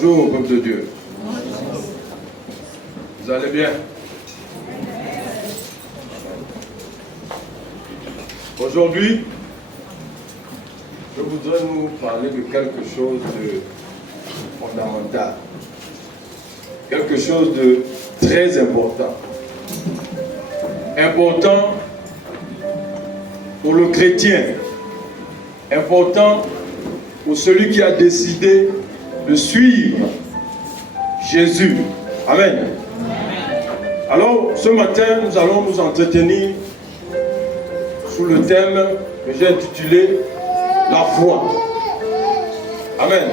Bonjour, peuple de Dieu. Vous allez bien? Aujourd'hui, je voudrais nous parler de quelque chose de fondamental. Quelque chose de très important. Important pour le chrétien. Important pour celui qui a décidé de suivre Jésus. Amen. Alors, ce matin, nous allons nous entretenir sous le thème que j'ai intitulé « La foi ». Amen.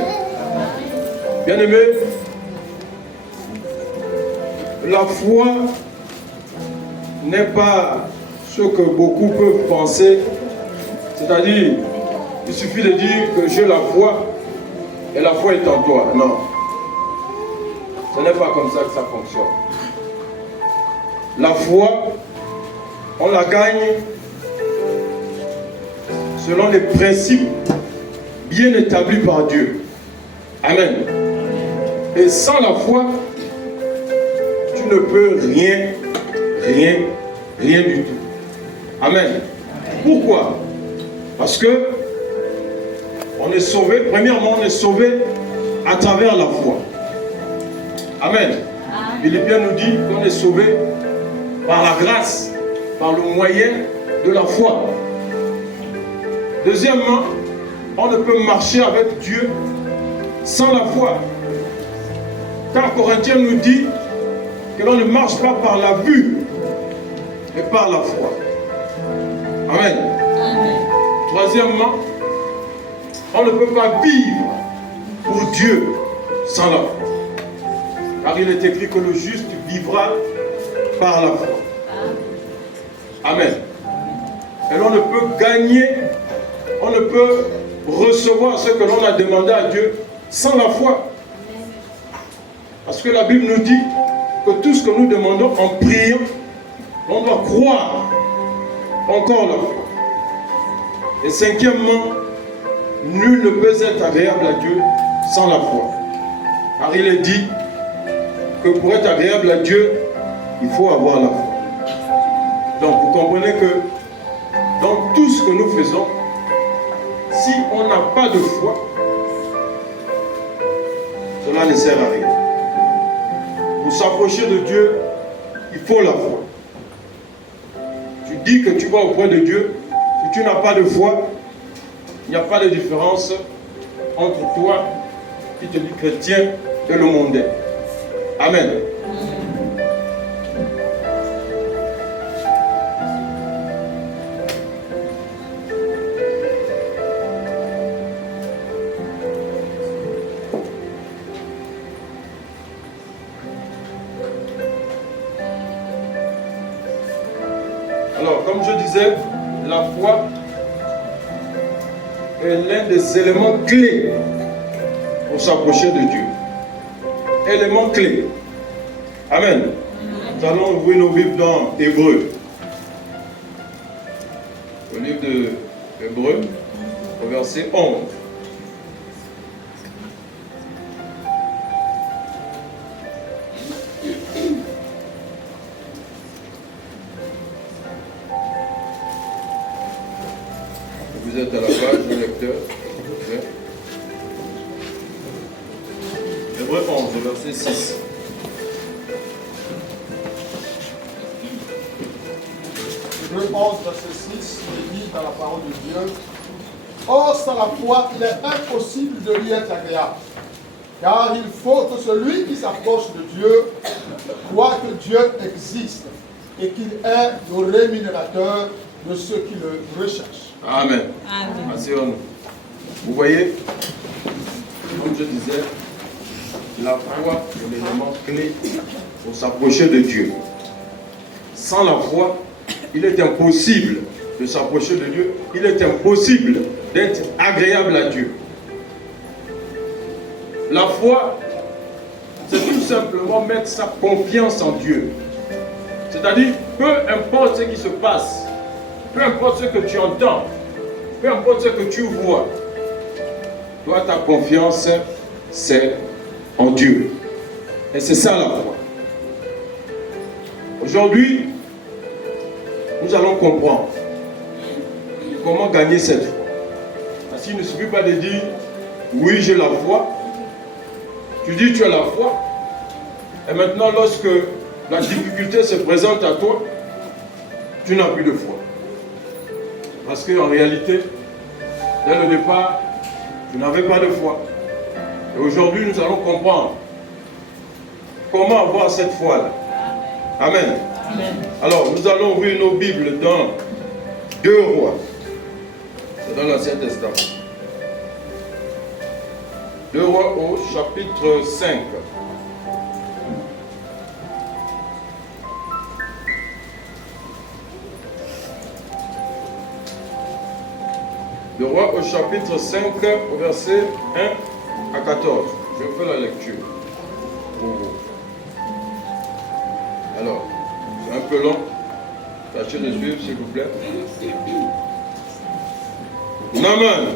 Bien-aimés, la foi n'est pas ce que beaucoup peuvent penser, c'est-à-dire, il suffit de dire que j'ai la foi et la foi est en toi. Non. Ce n'est pas comme ça que ça fonctionne. La foi, on la gagne selon les principes bien établis par Dieu. Amen. Et sans la foi, tu ne peux rien du tout. Amen. Pourquoi? Parce que on est sauvé, premièrement, on est sauvé à travers la foi. Amen. Philippiens nous dit qu'on est sauvé par la grâce, par le moyen de la foi. Deuxièmement, on ne peut marcher avec Dieu sans la foi. Car Corinthiens nous dit que l'on ne marche pas par la vue, mais par la foi. Amen. Troisièmement, on ne peut pas vivre pour Dieu sans la foi. Car il est écrit que le juste vivra par la foi. Amen. Et l'on ne peut gagner, on ne peut recevoir ce que l'on a demandé à Dieu sans la foi. Parce que la Bible nous dit que tout ce que nous demandons en priant, on doit croire encore la foi. Et cinquièmement, nul ne peut être agréable à Dieu sans la foi. Car il est dit que pour être agréable à Dieu, il faut avoir la foi. Donc vous comprenez que dans tout ce que nous faisons, si on n'a pas de foi, cela ne sert à rien. Pour s'approcher de Dieu, il faut la foi. Tu dis que tu vas auprès de Dieu, si tu n'as pas de foi, il n'y a pas de différence entre toi qui te dis chrétien et le mondain. Amen. Alors, comme je disais, la foi est l'un des éléments clés pour s'approcher de Dieu. Élément clé. Amen. Nous allons ouvrir nos Bibles dans Hébreux. Le livre de Hébreux, au verset 11. lecteur. Hébreux 11, verset 6. Hébreux 11, verset 6, il dit dans la parole de Dieu: Or, sans la foi, il est impossible de lui être agréable. Car il faut que celui qui s'approche de Dieu croit que Dieu existe et qu'il est le rémunérateur de ceux qui le recherchent. Amen. Amen. Asseyons-nous. Vous voyez, comme je disais, la foi est l'élément clé pour s'approcher de Dieu. Sans la foi, il est impossible de s'approcher de Dieu. Il est impossible d'être agréable à Dieu. La foi, c'est tout simplement mettre sa confiance en Dieu. C'est-à-dire, peu importe ce qui se passe, peu importe ce que tu entends, peu importe ce que tu vois, toi, ta confiance, c'est en Dieu. Et c'est ça la foi. Aujourd'hui, nous allons comprendre comment gagner cette foi. Parce qu'il ne suffit pas de dire, oui, j'ai la foi. Tu dis, tu as la foi. Et maintenant, lorsque la difficulté se présente à toi, tu n'as plus de foi. Parce qu'en réalité, dès le départ, tu n'avais pas de foi. Et aujourd'hui, nous allons comprendre comment avoir cette foi-là. Amen. Amen. Alors, nous allons ouvrir nos Bibles dans 2 Rois. C'est dans l'Ancien Testament. 2 Rois au chapitre 5. Le roi au chapitre 5, au verset 1 à 14. Je fais la lecture pour vous. Alors, c'est un peu long. Tâchez de suivre, s'il vous plaît. Naaman,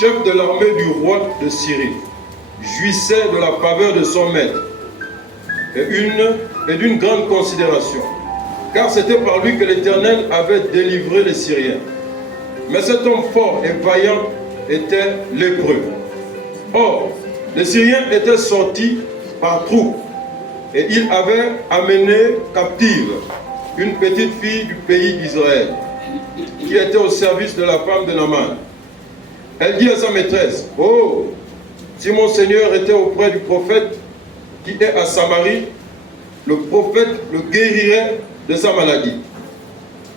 chef de l'armée du roi de Syrie, jouissait de la faveur de son maître et d'une grande considération, car c'était par lui que l'Éternel avait délivré les Syriens. Mais cet homme fort et vaillant était lépreux. Or, les Syriens étaient sortis par troupes et ils avaient amené captive une petite fille du pays d'Israël qui était au service de la femme de Naaman. Elle dit à sa maîtresse: Oh, si mon Seigneur était auprès du prophète qui est à Samarie, le prophète le guérirait de sa maladie.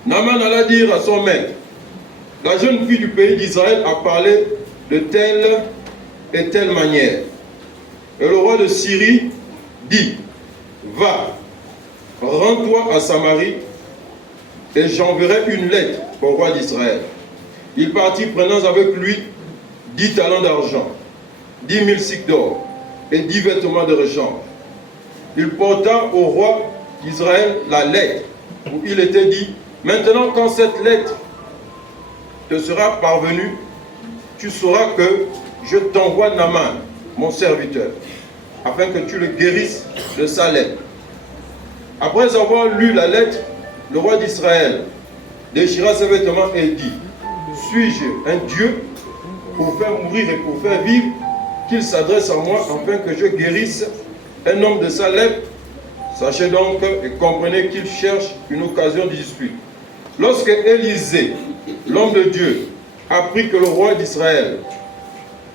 Naaman alla dire à son maître: La jeune fille du pays d'Israël a parlé de telle et telle manière. Et le roi de Syrie dit: Va, rends-toi à Samarie, et j'enverrai une lettre au roi d'Israël. Il partit, prenant avec lui 10 talents d'argent, 10 000 cycles d'or et 10 vêtements de rechange. Il porta au roi d'Israël la lettre où il était dit: Maintenant, quand cette lettre te sera parvenue, tu sauras que je t'envoie Naaman, mon serviteur, afin que tu le guérisses de sa lettre. Après avoir lu la lettre, le roi d'Israël déchira ses vêtements et dit: Suis-je un Dieu pour faire mourir et pour faire vivre, qu'il s'adresse à moi afin que je guérisse un homme de sa lèpre? Sachez donc et comprenez qu'il cherche une occasion de dispute. Lorsque Élisée, l'homme de Dieu, apprit que le roi d'Israël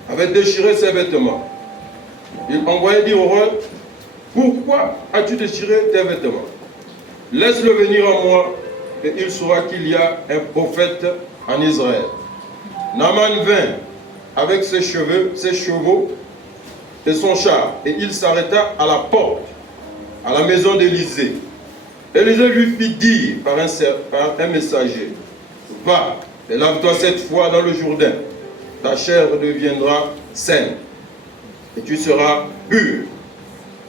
avait déchiré ses vêtements, il envoya dire au roi: Pourquoi as-tu déchiré tes vêtements? Laisse-le venir à moi, et il saura qu'il y a un prophète en Israël. Naaman vint avec ses chevaux et son char, et il s'arrêta à la porte, à la maison d'Élisée. Élisée lui fit dire par un messager: Va, et lave-toi 7 fois dans le Jourdain, ta chair deviendra saine, et tu seras pur.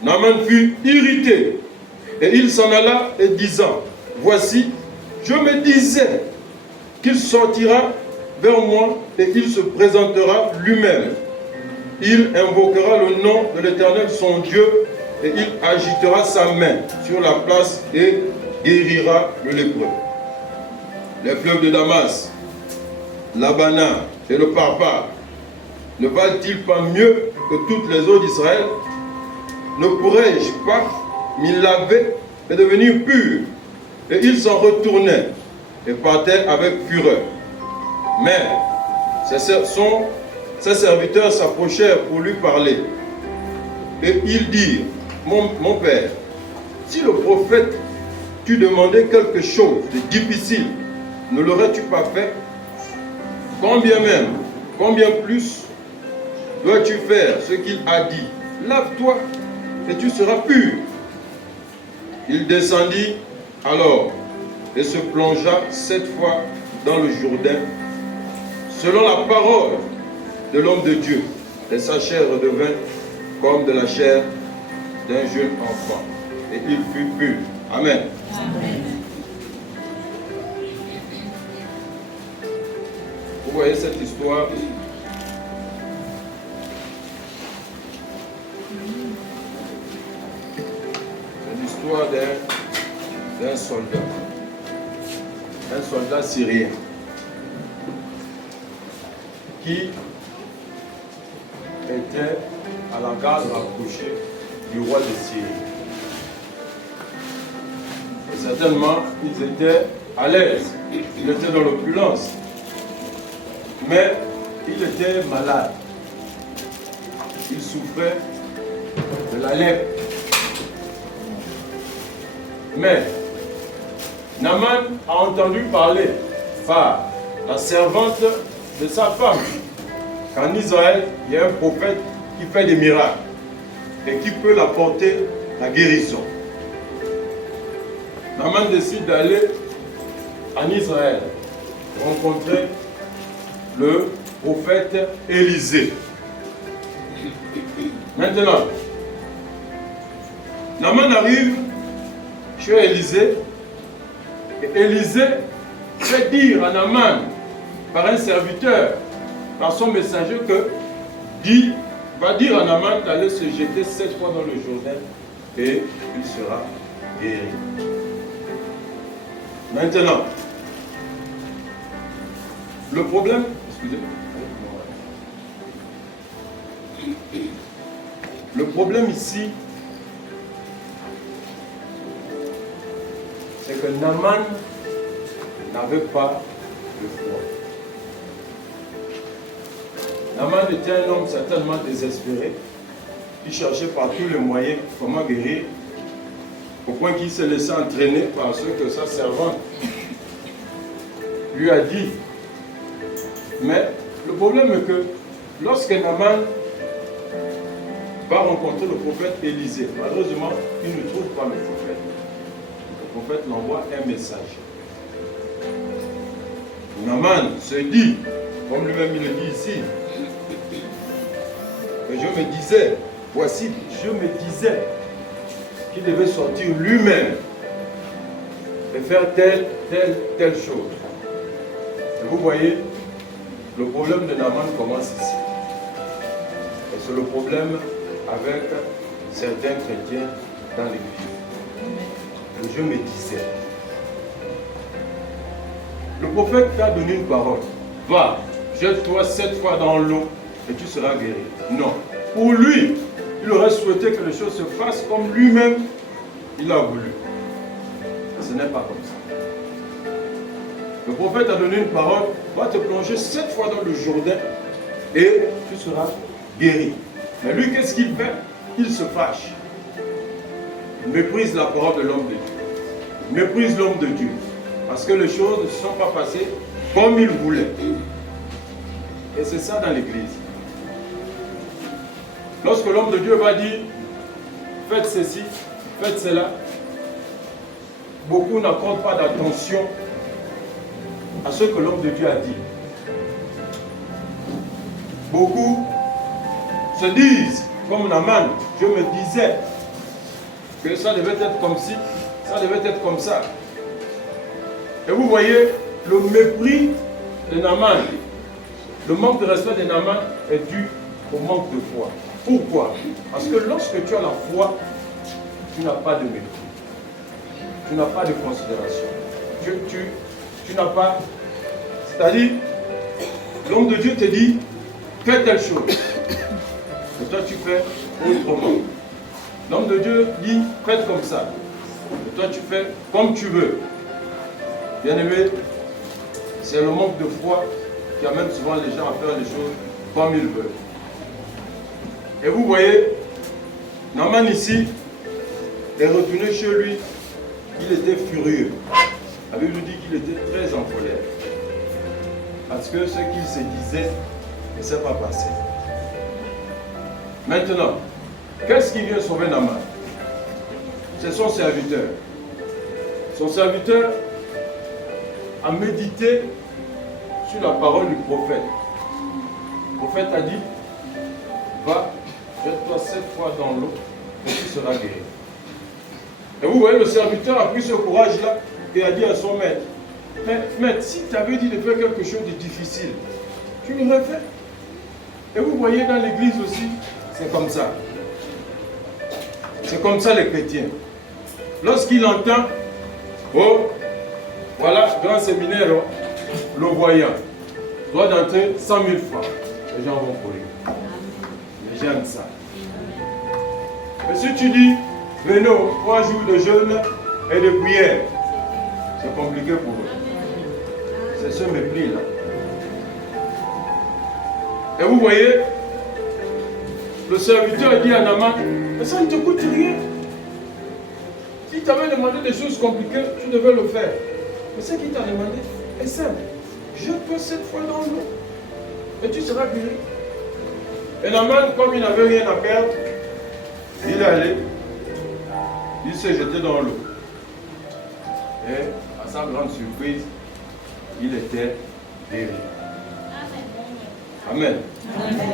Naaman fut irrité, et il s'en alla et disant: Voici, je me disais qu'il sortira vers moi et il se présentera lui-même. Il invoquera le nom de l'Éternel son Dieu et il agitera sa main sur la place et guérira le lépreux. Les fleuves de Damas, l'Abana et le pare-pas ne valent-ils pas mieux que toutes les eaux d'Israël? Ne pourrais-je pas m'y laver et devenir pur? Et il s'en retournait et partait avec fureur. Mais ses serviteurs s'approchèrent pour lui parler. Et ils dirent, mon père, si le prophète t'eût demandé quelque chose de difficile, ne l'aurais-tu pas fait? Combien plus dois-tu faire ce qu'il a dit? Lave-toi et tu seras pur. Il descendit alors et se plongea 7 fois dans le Jourdain, selon la parole de l'homme de Dieu, et sa chair redevint comme de la chair d'un jeune enfant, et il fut pur. Amen. Amen. Vous voyez cette histoire? C'est l'histoire d'un soldat syrien qui était à la garde rapprochée du roi de Syrie. Et certainement, ils étaient à l'aise, ils étaient dans l'opulence, mais il était malade. Il souffrait de la lèpre. Mais Naaman a entendu parler par la servante de sa femme qu'en Israël, il y a un prophète qui fait des miracles et qui peut apporter la guérison. Naaman décide d'aller en Israël rencontrer le prophète Élisée. Maintenant, Naaman arrive chez Élisée et Élisée fait dire à Naaman par un serviteur, par son messager, va dire à Naaman d'aller se jeter 7 fois dans le Jourdain et il sera guéri. Maintenant, le problème, le problème ici, c'est que Naaman n'avait pas de foi. Naaman était un homme certainement désespéré, qui cherchait par tous les moyens comment guérir, au point qu'il s'est laissé entraîner par ce que sa servante lui a dit. Mais le problème est que lorsque Naaman va rencontrer le prophète Élisée, malheureusement, il ne trouve pas le prophète. Le prophète l'envoie un message. Naaman se dit, comme lui-même il le dit ici, que je me disais, voici, je me disais qu'il devait sortir lui-même et faire telle chose. Et vous voyez, le problème de Naaman commence ici. Et c'est le problème avec certains chrétiens dans l'église. Et je me disais, le prophète t'a donné une parole. Va, jette-toi 7 fois dans l'eau et tu seras guéri. Non. Pour lui, il aurait souhaité que les choses se fassent comme lui-même il a voulu. Ce n'est pas comme ça. Le prophète a donné une parole, va te plonger 7 fois dans le Jourdain et tu seras guéri. Mais lui, qu'est-ce qu'il fait? Il se fâche. Il méprise la parole de l'homme de Dieu. Il méprise l'homme de Dieu. Parce que les choses ne se sont pas passées comme il voulait. Et c'est ça dans l'église. Lorsque l'homme de Dieu va dire, faites ceci, faites cela, beaucoup n'accordent pas d'attention à ce que l'homme de Dieu a dit. Beaucoup se disent, comme Naaman, je me disais que ça devait être comme ci, ça devait être comme ça. Et vous voyez, le mépris de Naaman, le manque de respect de Naaman est dû au manque de foi. Pourquoi? Parce que lorsque tu as la foi, tu n'as pas de mépris. Tu n'as pas de considération. Tu n'as pas... C'est-à-dire, l'homme de Dieu te dit, fais telle chose. Et toi tu fais autrement. L'homme de Dieu dit, faites comme ça. Et toi tu fais comme tu veux. Bien-aimé, c'est le manque de foi qui amène souvent les gens à faire les choses comme ils veulent. Et vous voyez, Naaman ici est retourné chez lui, il était furieux. La Bible nous dit qu'il était très en colère. Parce que ce qu'il se disait ne s'est pas passé. Maintenant, qu'est-ce qui vient sauver Naaman? C'est son serviteur. Son serviteur a médité sur la parole du prophète. Le prophète a dit, va, jette-toi 7 fois dans l'eau et tu seras guéri. Et vous voyez, le serviteur a pris ce courage-là et a dit à son maître, mais maître, si tu avais dit de faire quelque chose de difficile, tu l'aurais fait. Et vous voyez dans l'église aussi, c'est comme ça. C'est comme ça les chrétiens. Lorsqu'il entend, oh, voilà, grand séminaire, oh, le voyant, doit d'entrer 100 000 francs. Les gens vont courir. Les gens aiment ça. Mais si tu dis, venez 3 jours de jeûne et de prière, c'est compliqué pour eux. C'est ce mépris-là. Et vous voyez, le serviteur dit à Naaman, mais ça ne te coûte rien. Si tu avais demandé des choses compliquées, tu devais le faire. Mais ce qu'il t'a demandé est simple. Jette-toi 7 fois dans l'eau et tu seras guéri. Et Naaman, comme il n'avait rien à perdre, il est allé, il s'est jeté dans l'eau. Et à sa grande surprise, il était guéri. Amen. Amen.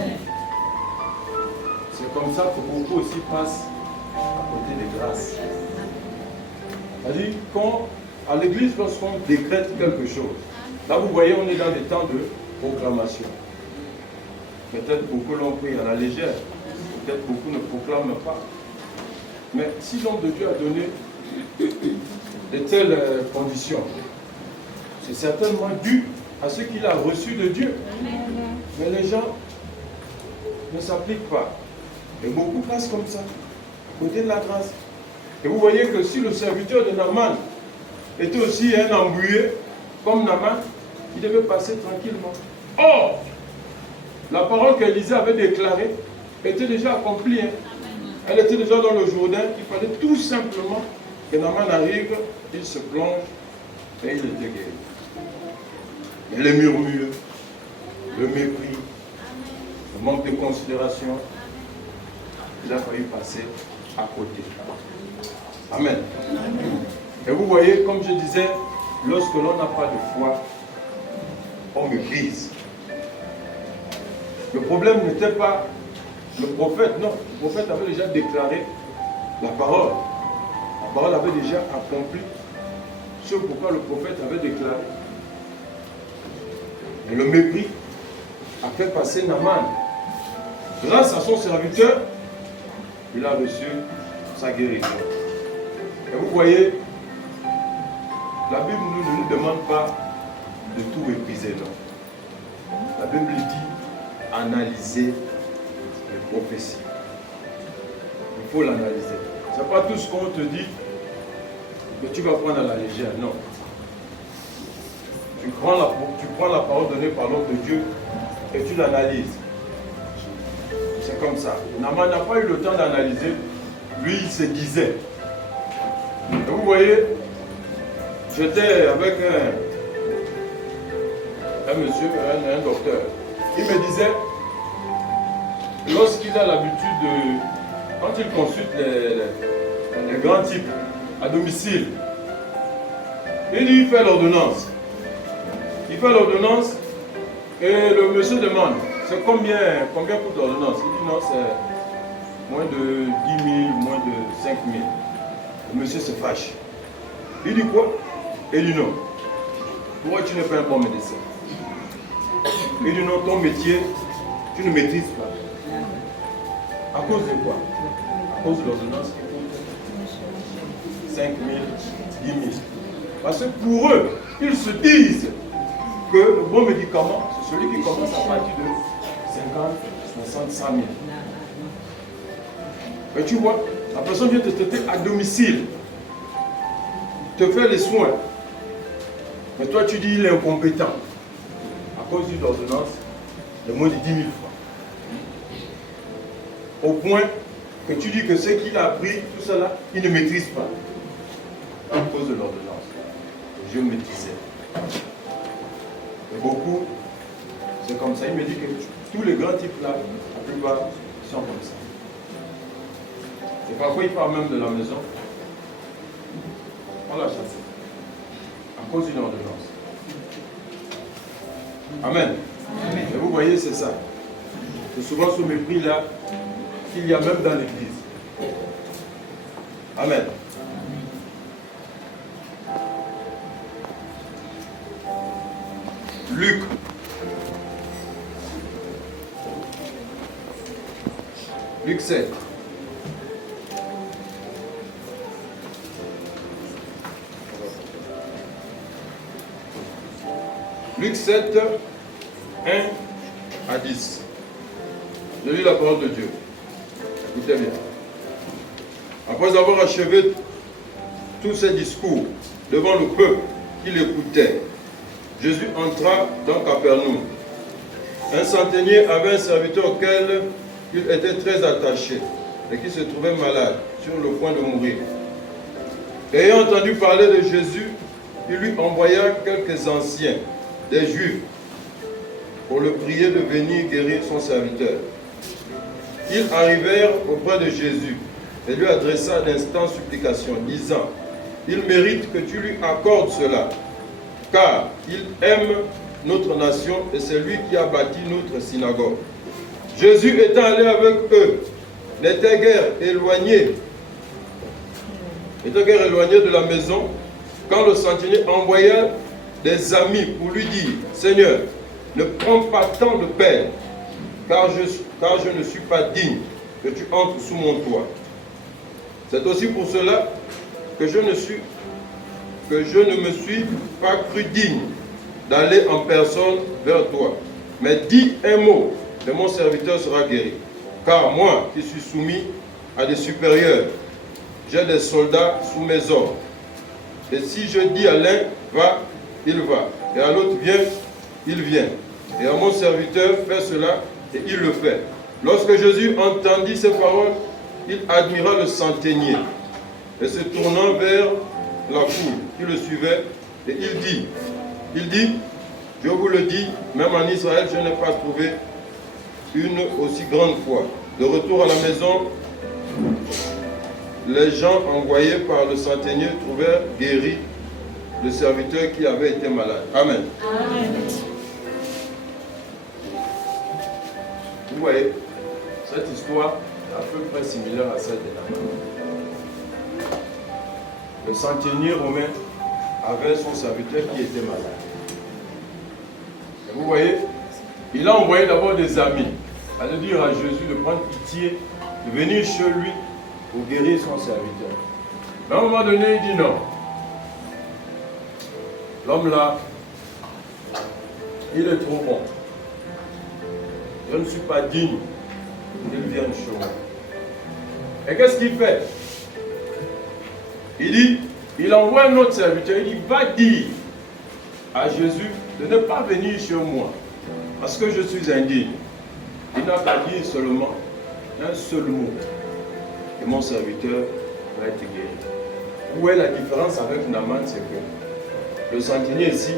C'est comme ça que beaucoup aussi passent à côté des grâces. C'est-à-dire, quand à l'église, lorsqu'on décrète quelque chose, là vous voyez, on est dans des temps de proclamation. Peut-être beaucoup l'ont pris à la légère, peut-être beaucoup ne proclament pas. Mais si l'homme de Dieu a donné de telles conditions, c'est certainement dû à ce qu'il a reçu de Dieu. Mais les gens ne s'appliquent pas. Et beaucoup passent comme ça, à côté de la grâce. Et vous voyez que si le serviteur de Naaman était aussi un embrouillé, comme Naaman, il devait passer tranquillement. Or, la parole qu'Élisée avait déclarée était déjà accomplie. Hein. Elle était déjà dans le Jourdain. Il fallait tout simplement que Naaman arrive, il se plonge et il était guéri. Et les murmures, le mépris, le manque de considération, il a failli passer à côté. Amen. Et vous voyez, comme je disais, lorsque l'on n'a pas de foi, on méprise. Le problème n'était pas le prophète, non. Le prophète avait déjà déclaré la parole. La parole avait déjà accompli ce pourquoi le prophète avait déclaré. Et le mépris a fait passer Naaman. Grâce à son serviteur, il a reçu sa guérison. Et vous voyez, la Bible ne nous demande pas de tout mépriser, non. La Bible dit analyser les prophéties. Il faut l'analyser. Ce n'est pas tout ce qu'on te dit que tu vas prendre à la légère, non. Tu prends la parole donnée par l'homme de Dieu et tu l'analyses. C'est comme ça. Naaman n'a pas eu le temps d'analyser. Lui, il se disait. Et vous voyez, j'étais avec un monsieur, un docteur. Il me disait, lorsqu'il a l'habitude de... Quand il consulte les grands types à domicile, il dit, il fait l'ordonnance. Il fait l'ordonnance et le monsieur demande, c'est combien coûte l'ordonnance? Il dit non, c'est moins de 10 000, moins de 5 000. Le monsieur se fâche. Il dit quoi? Il dit non. Pourquoi tu n'es pas un bon médecin? Il dit non, ton métier, tu ne maîtrises pas. À cause de quoi? À cause de l'ordonnance qui coûte 5 000, 10 000. Parce que pour eux, ils se disent que le bon médicament, ce celui qui commence à partir de 50, 60, 100 000. Mais tu vois, la personne vient te traiter à domicile, te fait les soins. Mais toi, tu dis il est incompétent. À cause d'une ordonnance de moins de 10 000 francs. Au point que tu dis que ce qu'il a appris, tout cela, il ne maîtrise pas. À cause de l'ordonnance. Je maîtrisais. Et beaucoup, c'est comme ça. Il me dit que tous les grands types là, la plupart, sont comme ça. Et parfois, il part même de la maison. On l'a chassé. À cause d'une ordonnance. Amen. Amen. Et vous voyez, c'est ça. C'est souvent ce mépris-là qu'il y a même dans l'église. Amen. Luc. Luc 7. Luc 7, 1 à 10. Je lis la parole de Dieu. Écoutez bien. Après avoir achevé tous ces discours devant le peuple qui l'écoutait, Jésus entra dans Capernaum. Un centenier avait un serviteur auquel il était très attaché et qui se trouvait malade, sur le point de mourir. Ayant entendu parler de Jésus, il lui envoya quelques anciens, des Juifs, pour le prier de venir guérir son serviteur. Ils arrivèrent auprès de Jésus et lui adressa d'instantes supplications, disant: il mérite que tu lui accordes cela, car il aime notre nation et c'est lui qui a bâti notre synagogue. Jésus étant allé avec eux, n'était guère éloigné de la maison, quand le centenier envoya des amis pour lui dire: Seigneur, ne prends pas tant de peine, car je ne suis pas digne que tu entres sous mon toit. C'est aussi pour cela que je ne me suis pas cru digne d'aller en personne vers toi. Mais dis un mot, et mon serviteur sera guéri. Car moi, qui suis soumis à des supérieurs, j'ai des soldats sous mes ordres. Et si je dis à l'un, va, il va. Et à l'autre, viens, il vient. Et à mon serviteur, fais cela, et il le fait. Lorsque Jésus entendit ces paroles, il admira le centenier. Et se tournant vers la foule qui le suivait, et il dit, je vous le dis, même en Israël, je n'ai pas trouvé une aussi grande foi. De retour à la maison, les gens envoyés par le centenier trouvèrent guéri le serviteur qui avait été malade. Amen. Amen. Vous voyez, cette histoire est à peu près similaire à celle de Naaman. Le centenier romain avait son serviteur qui était malade. Et vous voyez, il a envoyé d'abord des amis à dire à Jésus de prendre pitié, de venir chez lui pour guérir son serviteur. Mais à un moment donné, il dit non. L'homme là, il est trop bon. Je ne suis pas digne qu'il vienne chez moi. Et qu'est-ce qu'il fait? Il dit, il envoie un autre serviteur, il dit, va dire à Jésus de ne pas venir chez moi, parce que je suis indigne. Il n'a qu'à dire seulement un seul mot, et mon serviteur va être guéri. Où est la différence avec Naaman? C'est que le centenier ici,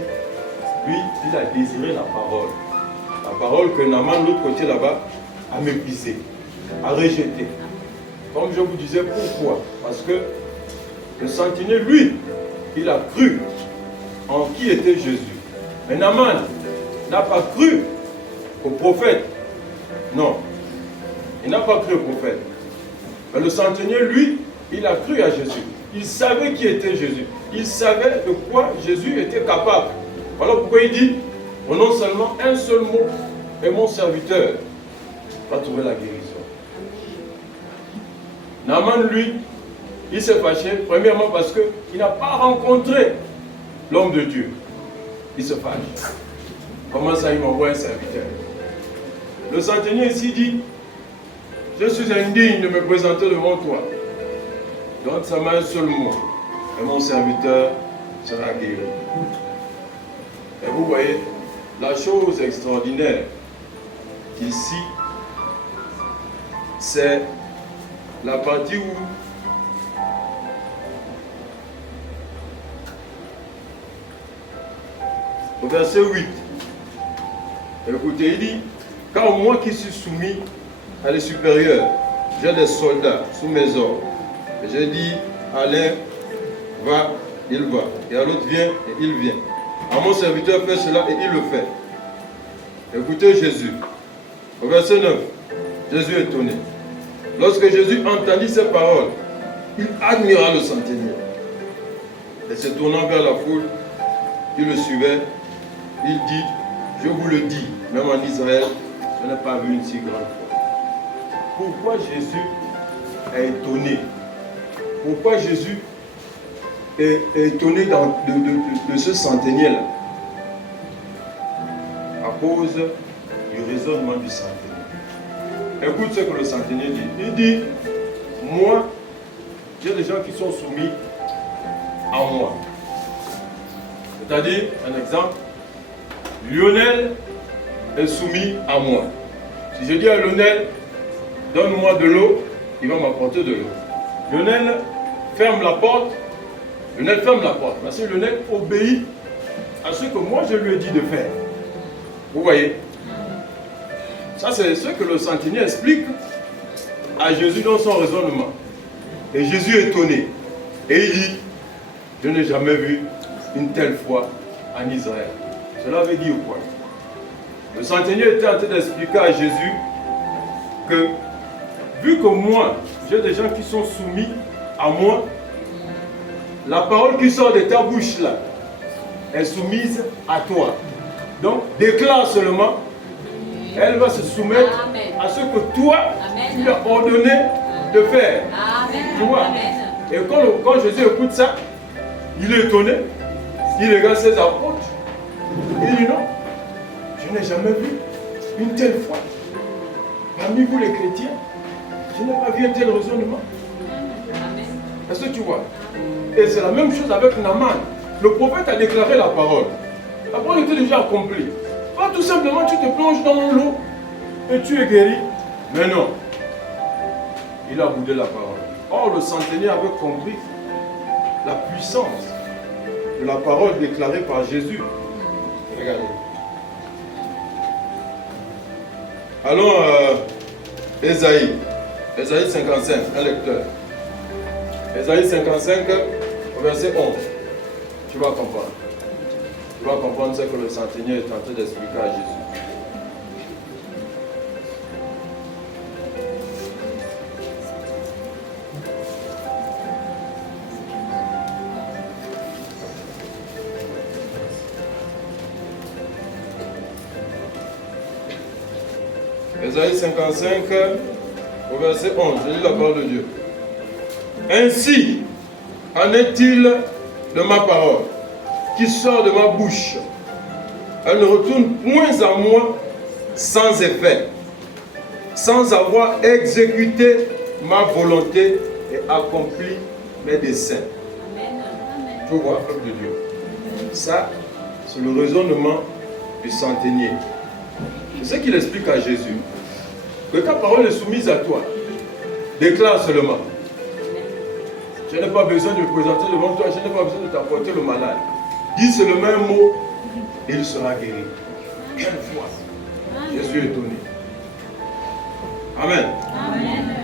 lui, il a désiré la parole. La parole que Naaman, de l'autre côté là-bas, a méprisée, a rejetée. Comme je vous disais, pourquoi? Parce que le centenier, lui, il a cru en qui était Jésus. Mais Naaman n'a pas cru au prophète. Non, il n'a pas cru au prophète. Mais le centenier, lui, il a cru à Jésus. Il savait qui était Jésus. Il savait de quoi Jésus était capable. Voilà pourquoi il dit, prenons seulement un seul mot, et mon serviteur va trouver la guérison. Naaman, lui, il s'est fâché, premièrement parce qu'il n'a pas rencontré l'homme de Dieu. Il se fâche. Comment ça, il m'envoie un serviteur? Le centenier ici dit, je suis indigne de me présenter devant toi. Donne sa main un seul mot, et mon serviteur sera guéri. Et vous voyez, la chose extraordinaire ici, c'est la partie où au verset 8, écoutez, il dit, car moi qui suis soumis à les supérieurs, j'ai des soldats sous mes ordres. Et j'ai dit, à l'un, va, il va. Et à l'autre, viens, et il vient. À mon serviteur, fais cela, et il le fait. Écoutez Jésus. Au verset 9, Jésus est étonné. Lorsque Jésus entendit ces paroles, il admira le centenier. Et se tournant vers la foule qui le suivait, il dit, je vous le dis, même en Israël, je n'ai pas vu une si grande foi. Pourquoi Jésus est étonné? Pourquoi Jésus est étonné de ce centenier-là? À cause du raisonnement du centenier. Écoute ce que le centenier dit. Il dit, moi, j'ai des gens qui sont soumis à moi. C'est-à-dire, un exemple, Lionel est soumis à moi. Si je dis à Lionel, donne-moi de l'eau, il va m'apporter de l'eau. Lionel ferme la porte. Lionel ferme la porte. Parce que Lionel obéit à ce que moi je lui ai dit de faire. Vous voyez? Ça, c'est ce que le centenier explique à Jésus dans son raisonnement. Et Jésus est étonné. Et il dit, je n'ai jamais vu une telle foi en Israël. Cela veut dire quoi? Le centenier était en train d'expliquer à Jésus que, vu que moi, j'ai des gens qui sont soumis à moi, la parole qui sort de ta bouche là est soumise à toi. Donc, déclare seulement, elle va se soumettre à ce que toi, tu lui as ordonné de faire. Tu vois? Et quand Jésus écoute ça, il est étonné, il regarde ses apôtres, il dit non, je n'ai jamais vu une telle foi. Parmi vous les chrétiens, je n'ai pas vu un tel raisonnement. Est-ce que tu vois? Et c'est la même chose avec Naaman. Le prophète a déclaré la parole. La parole était déjà accomplie. Pas tout simplement tu te plonges dans l'eau et tu es guéri. Mais non. Il a boudé la parole. Or, le centenier avait compris la puissance de la parole déclarée par Jésus. Regardez. Allons à Ésaïe. Ésaïe 55, un lecteur. Ésaïe 55, au verset 11. Tu vas comprendre. Tu vas comprendre ce que le centenier est en train d'expliquer à Jésus. Ésaïe 55, au verset 11, je lis la parole de Dieu. Ainsi en est-il de ma parole qui sort de ma bouche. Elle ne retourne point à moi sans effet, sans avoir exécuté ma volonté et accompli mes desseins. Tu vois, peuple de Dieu. Ça, c'est le raisonnement du centenier. C'est ce qu'il explique à Jésus. Que ta parole est soumise à toi. Déclare seulement. Je n'ai pas besoin de me présenter devant toi, je n'ai pas besoin de t'apporter le malade. Dis seulement un mot et il sera guéri. Quelle foi! Jésus est étonné. Amen. Amen.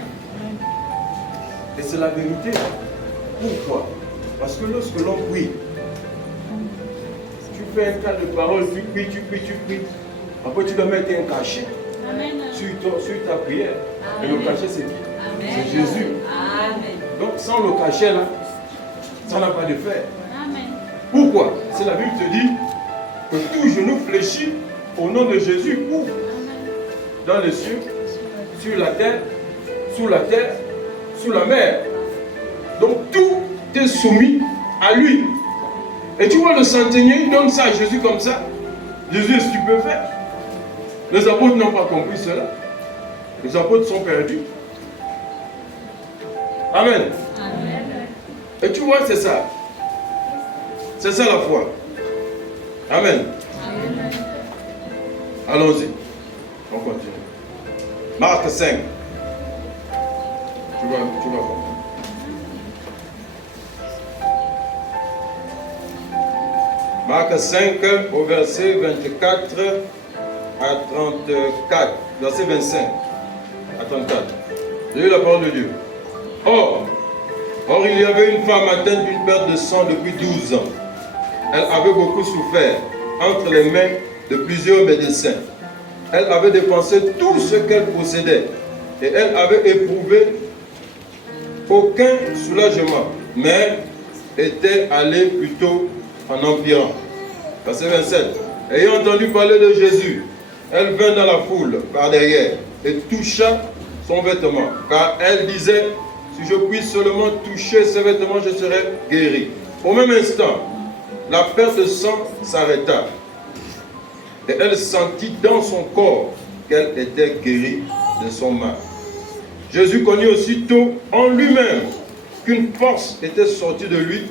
Et c'est la vérité. Pourquoi? Parce que lorsque l'on prie, tu fais un tas de paroles, tu pries. Après tu dois mettre un cachet sur ta prière. Amen. Et le cachet c'est qui? C'est Jésus. Amen. Donc sans le cachet là, ça n'a pas de fait. Amen. Pourquoi? C'est la Bible te dit que tout genou fléchit au nom de Jésus. Où? Dans les cieux, sur la terre, sous la terre, sous la mer. Donc tout est soumis à lui. Et tu vois le centenier, il donne ça à Jésus comme ça. Jésus est stupéfait. Les apôtres n'ont pas compris cela. Les apôtres sont perdus. Amen. Amen. Et tu vois, c'est ça. C'est ça la foi. Amen. Amen. Allons-y. On continue. Marc 5. Tu vas comprendre. Marc 5 au verset 24 à 34. Verset 25 à 34. J'ai eu la parole de Dieu. Or, il y avait une femme atteinte d'une perte de sang depuis 12 ans. Elle avait beaucoup souffert entre les mains de plusieurs médecins. Elle avait dépensé tout ce qu'elle possédait et elle avait éprouvé aucun soulagement, mais était allée plutôt en empirant. Verset 27. Ayant entendu parler de Jésus, elle vint dans la foule par derrière et toucha son vêtement, car elle disait, si je puis seulement toucher ses vêtements, je serai guéri. Au même instant, la perte de sang s'arrêta et elle sentit dans son corps qu'elle était guérie de son mal. Jésus connut aussitôt en lui-même qu'une force était sortie de lui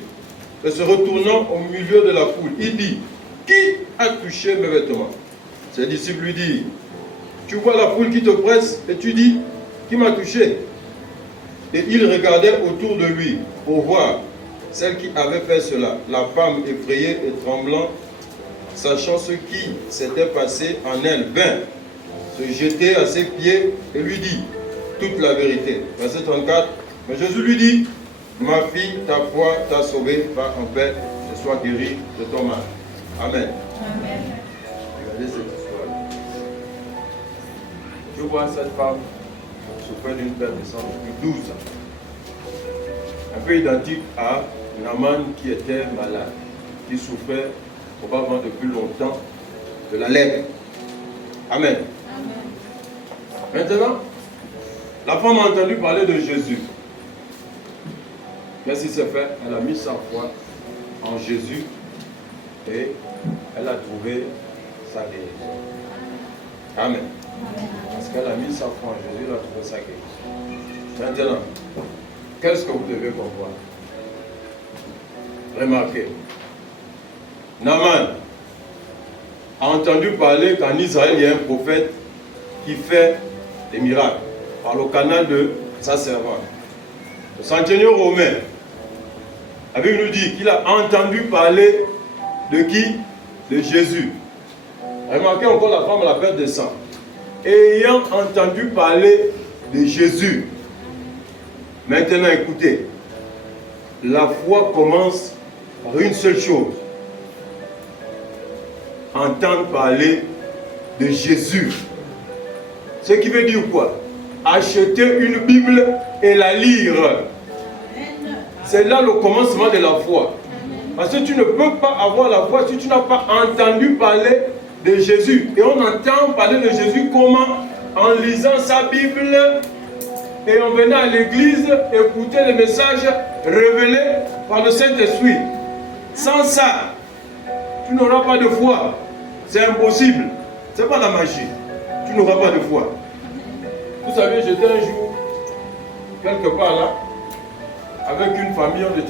et se retournant au milieu de la foule, il dit, qui a touché mes vêtements? Ses disciples lui disent, tu vois la foule qui te presse et tu dis, qui m'a touché? Et il regardait autour de lui pour voir celle qui avait fait cela. La femme effrayée et tremblant, sachant ce qui s'était passé en elle, vint se jeter à ses pieds et lui dit toute la vérité. Verset 34. Mais Jésus lui dit, ma fille, ta foi t'a sauvée, va en paix, et sois guérie de ton mal. Amen. Amen. Regardez cette histoire. Je vois cette femme souffrait d'une perte de sang depuis 12 ans. Un peu identique à Naaman qui était malade, qui souffrait probablement depuis longtemps de la lèpre. Amen. Amen. Maintenant, la femme a entendu parler de Jésus. Qu'est-ce qui s'est fait? Elle a mis sa foi en Jésus et elle a trouvé sa guérison. Amen. Parce qu'elle a mis sa foi en Jésus, elle a trouvé sa guérison. Maintenant, qu'est-ce que vous devez comprendre? Remarquez. Naaman a entendu parler qu'en Israël, il y a un prophète qui fait des miracles par le canal de sa servante. Le centenier romain, la Bible nous dit qu'il a entendu parler de qui? De Jésus. Remarquez encore la femme à la perte de sang. Ayant entendu parler de Jésus. Maintenant écoutez, la foi commence par une seule chose. Entendre parler de Jésus. Ce qui veut dire quoi? Acheter une Bible et la lire. C'est là le commencement de la foi. Parce que tu ne peux pas avoir la foi si tu n'as pas entendu parler de Jésus. Et on entend parler de Jésus comment? En lisant sa Bible et en venant à l'église écouter les messages révélés par le Saint-Esprit. Sans ça, tu n'auras pas de foi. C'est impossible. Ce n'est pas la magie. Tu n'auras pas de foi. Vous savez, j'étais un jour quelque part là avec une famille, on était